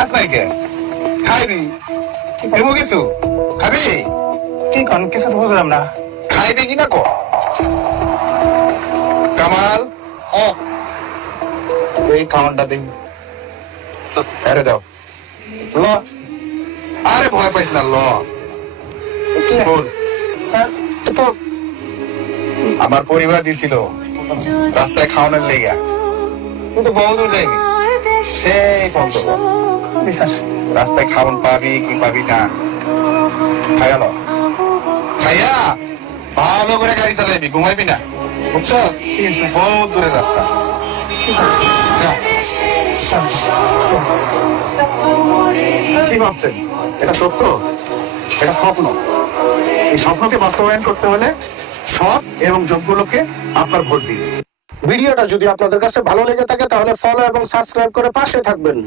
ভাত নাই কে খাইবি দেবো কিছু খাবি কি কারণ কিছু তো বুঝলাম না। খাইবি কি না কো কামাল এই খাওয়ানটা দিন আরে দাও ল আরে ভয় পাইস না ল কি শোন, তো আমার পরিবার দিছিল রাস্তায় খাওয়ানোর লেগা কিন্তু বহুদূর যাইনি সেই পর্যন্ত বিশ্বাস রাস্তায় খাওয়ান পাবি কি পাবি না খাইয়াল খাইয়া ভালো করে গাড়ি চালাইবি ঘুমাইবি না বুঝছস ঠিক আছে। বহুত দূরের রাস্তা যা। কি ভাবছেন এটা সত্য? এটা স্বপ্ন। এই স্বপ্নকে বাস্তবায়ন করতে হলে সৎ এবং যোগ্য লোকে আপনার ভোট দিন। ভিডিওটা যদি আপনাদের কাছে ভালো লেগে থাকে তাহলে ফলো এবং সাবস্ক্রাইব করে পাশে থাকবেন।